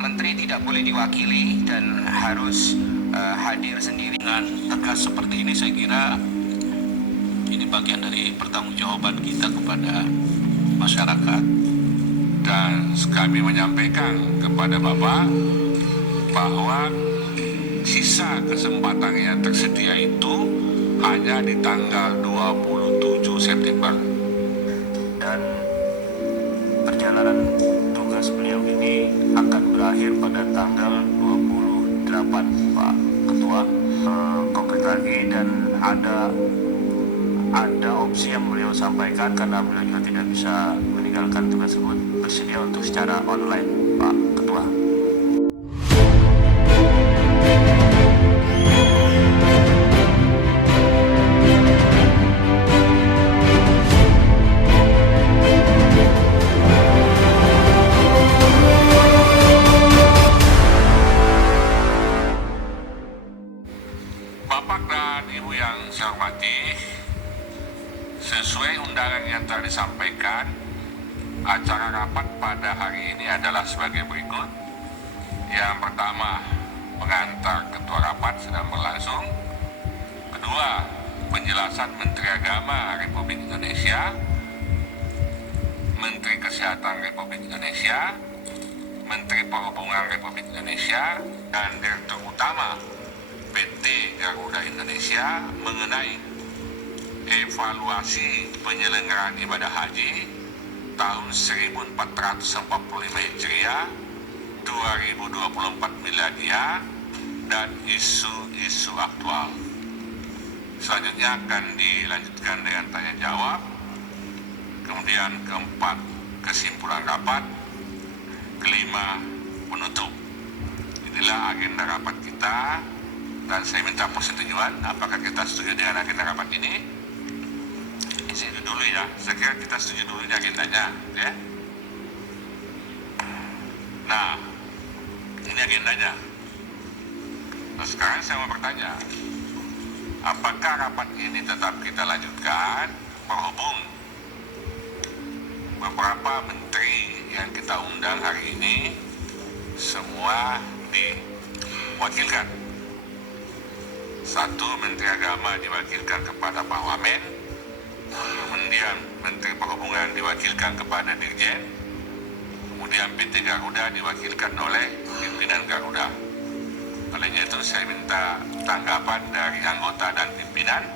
Menteri tidak boleh diwakili dan harus hadir sendiri. Dengan tegas seperti ini saya kira ini bagian dari pertanggungjawaban kita kepada masyarakat. Dan kami menyampaikan kepada Bapak bahwa sisa kesempatan yang tersedia itu hanya di tanggal 27 September. Dan perjalanan tugas beliau ini akan berakhir pada tanggal 28, Pak Ketua. Konkret lagi, dan ada opsi yang beliau sampaikan karena beliau juga tidak bisa meninggalkan tugas tersebut, bersedia untuk secara online, Pak Ketua. Bapak dan Ibu yang saya hormati, sesuai undangan yang telah disampaikan, acara rapat pada hari ini adalah sebagai berikut. Yang pertama, pengantar ketua rapat sedang berlangsung. Kedua, penjelasan Menteri Agama Republik Indonesia, Menteri Kesehatan Republik Indonesia, Menteri Perhubungan Republik Indonesia, dan Direktur Utama PT Garuda Indonesia mengenai evaluasi penyelenggaraan ibadah haji tahun 1445 Hijriah 2024 Miladiah dan isu-isu aktual. Selanjutnya akan dilanjutkan dengan tanya jawab. Kemudian keempat, kesimpulan rapat. Kelima, penutup. Inilah agenda rapat kita. Dan saya minta persetujuan, apakah kita setuju dengan agenda rapat ini? Setuju dulu ya, saya kira kita setuju dulu ini agendanya, ya. Nah, ini agendanya. Nah, sekarang saya mau bertanya, apakah rapat ini tetap kita lanjutkan? Berhubung beberapa menteri yang kita undang hari ini semua diwakilkan. Satu, Menteri Agama diwakilkan kepada Pak Wamen, kemudian Menteri Perhubungan diwakilkan kepada Dirjen, kemudian PT Garuda diwakilkan oleh pimpinan Garuda. Olehnya itu saya minta tanggapan dari anggota dan pimpinan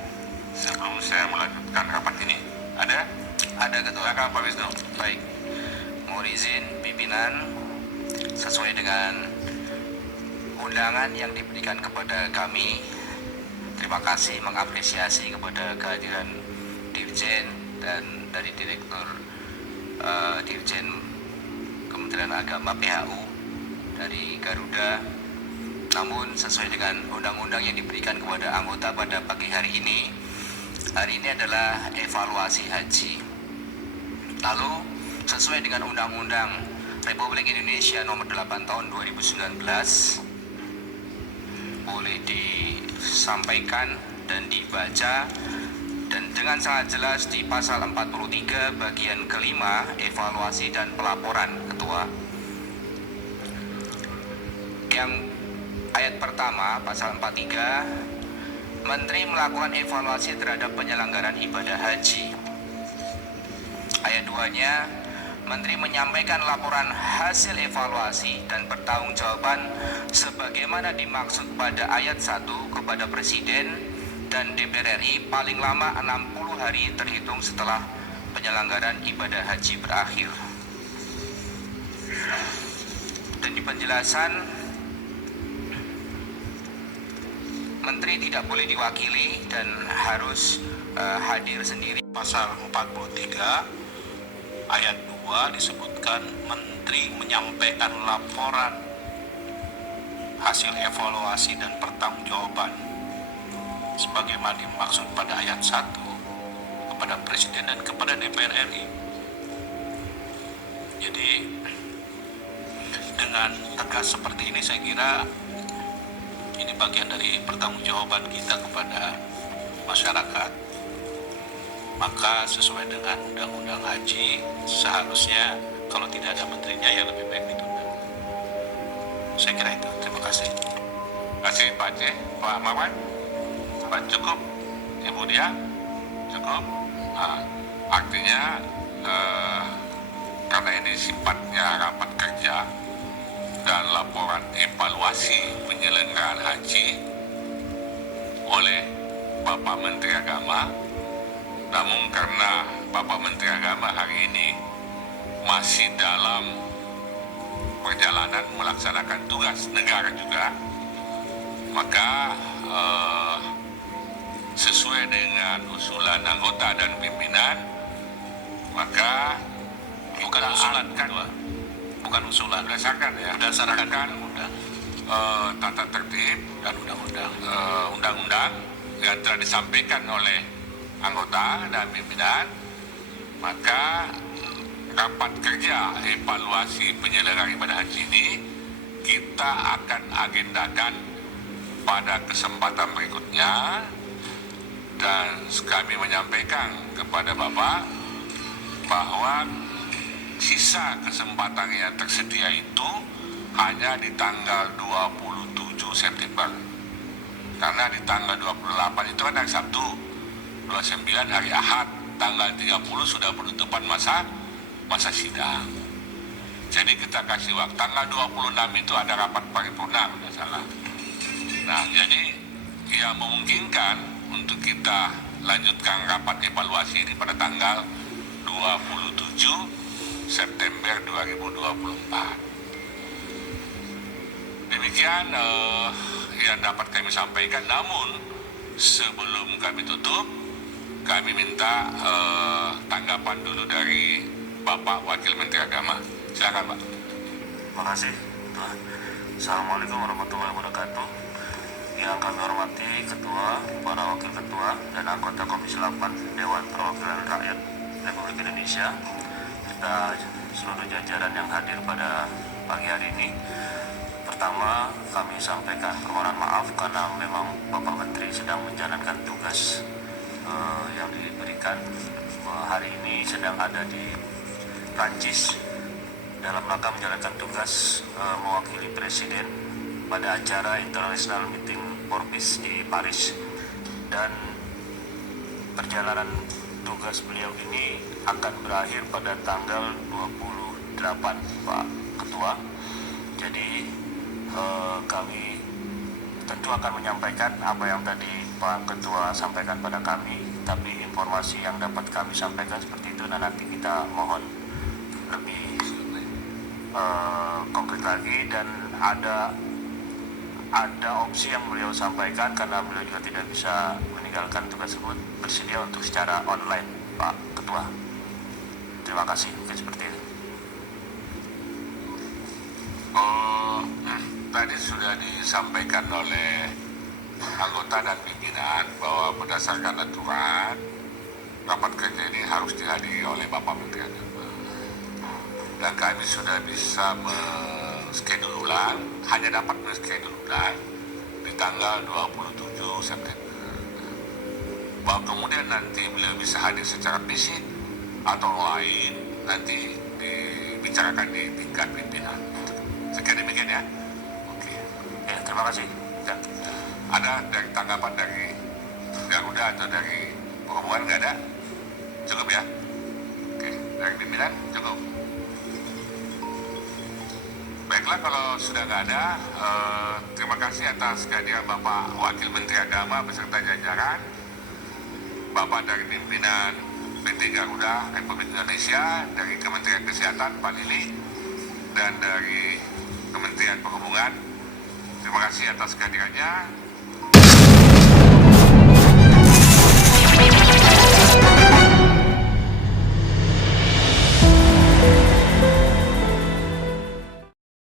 sebelum saya melanjutkan rapat ini. Ada? Ada, Ketua. Silakan Pak Wisnu. Baik, mohon izin pimpinan sesuai dengan undangan yang diberikan kepada kami. Terima kasih, mengapresiasi kepada kehadiran Dirjen dan dari Direktur Dirjen Kementerian Agama PHU dari Garuda. Namun sesuai dengan undang-undang yang diberikan kepada anggota pada pagi hari ini adalah evaluasi haji. Lalu sesuai dengan Undang-Undang Republik Indonesia Nomor 8 Tahun 2019 boleh disampaikan dan dibaca, dan dengan sangat jelas di pasal 43 bagian kelima, evaluasi dan pelaporan, Ketua. Yang ayat pertama pasal 43, Menteri melakukan evaluasi terhadap penyelenggaraan ibadah haji. Ayat 2-nya, Menteri menyampaikan laporan hasil evaluasi dan pertanggungjawaban sebagaimana dimaksud pada ayat 1 kepada Presiden dan DPR RI paling lama 60 hari terhitung setelah penyelenggaraan ibadah haji berakhir. Dan di penjelasan, Menteri tidak boleh diwakili dan harus hadir sendiri. Pasal 43 ayat 2 disebutkan Menteri menyampaikan laporan hasil evaluasi dan pertanggungjawaban sebagaimana dimaksud pada ayat 1 kepada Presiden dan kepada DPR RI. Jadi dengan tegas seperti ini saya kira ini bagian dari pertanggungjawaban kita kepada masyarakat. Maka sesuai dengan Undang-Undang Haji seharusnya kalau tidak ada menterinya ya lebih baik ditunda. Saya kira itu. Terima kasih. Terima kasih Pak Aceh. Pak Marwan, Pak cukup? Ibu dia cukup? Artinya karena ini sifatnya rapat kerja dan laporan evaluasi penyelenggaraan haji oleh Bapak Menteri Agama, namun karena Bapak Menteri Agama hari ini masih dalam perjalanan melaksanakan tugas negara juga, maka sesuai dengan usulan anggota dan pimpinan, maka Bukan usulan, Ketua. Bukan usulan. berdasarkan Berdasarkan undang-undang tata tertib dan undang-undang. undang-undang yang telah disampaikan oleh anggota dan pimpinan, maka rapat kerja evaluasi penyelenggaraan ibadah haji ini kita akan agendakan pada kesempatan berikutnya, dan kami menyampaikan kepada Bapak bahwa sisa kesempatan yang tersedia itu hanya di tanggal 27 September. Karena di tanggal 28 itu kan hari Sabtu, 29 hari Ahad, tanggal 30 sudah penutupan masa sidang. Jadi kita kasih waktu, tanggal 26 itu ada rapat paripurna, tidak salah. Nah, jadi yang memungkinkan untuk kita lanjutkan rapat evaluasi ini pada tanggal 27 September 2024. Demikian yang dapat kami sampaikan. Namun sebelum kami tutup, kami minta tanggapan dulu dari Bapak Wakil Menteri Agama. Silakan Pak. Terima kasih. Assalamualaikum warahmatullahi wabarakatuh. Yang kami hormati Ketua, para Wakil Ketua, dan anggota Komisi 8 Dewan Perwakilan Rakyat Republik Indonesia, serta seluruh jajaran yang hadir pada pagi hari ini. Pertama, kami sampaikan permohonan maaf karena memang Bapak Menteri sedang menjalankan tugas yang diberikan. Hari ini sedang ada di Prancis dalam rangka menjalankan tugas mewakili Presiden pada acara International Meeting for Peace di Paris, dan perjalanan tugas beliau ini akan berakhir pada tanggal 28, Pak Ketua. Jadi kami tentu akan menyampaikan apa yang tadi Pak Ketua sampaikan pada kami, tapi informasi yang dapat kami sampaikan seperti itu, dan nanti kita mohon lebih konkret lagi. Dan ada opsi yang beliau sampaikan karena beliau juga tidak bisa meninggalkan tugas tersebut, bersedia untuk secara online, Pak Ketua. Terima kasih. Mungkin seperti itu. Tadi sudah disampaikan oleh anggota dan pimpinan bahwa berdasarkan aturan rapat kerja ini harus dihadiri oleh Bapak Menteri Agama, dan kami sudah bisa schedule ulang, hanya dapat schedule ulang di tanggal 27 September. Bahwa kemudian nanti beliau bisa hadir secara fisik atau lain nanti dibicarakan di tingkat pimpinan. Sekian demikian ya. Oke. Ya, terima kasih. Dan Ada dari tanggapan dari Garuda atau dari perhubungan? Nggak ada? Cukup ya? Oke. Dari pimpinan? Cukup. Baiklah, kalau sudah nggak ada, terima kasih atas kehadiran Bapak Wakil Menteri Agama beserta jajaran, Bapak dari pimpinan PT Garuda Republik Indonesia, dari Kementerian Kesehatan Pak Lili, dan dari Kementerian Perhubungan. Terima kasih atas kehadirannya.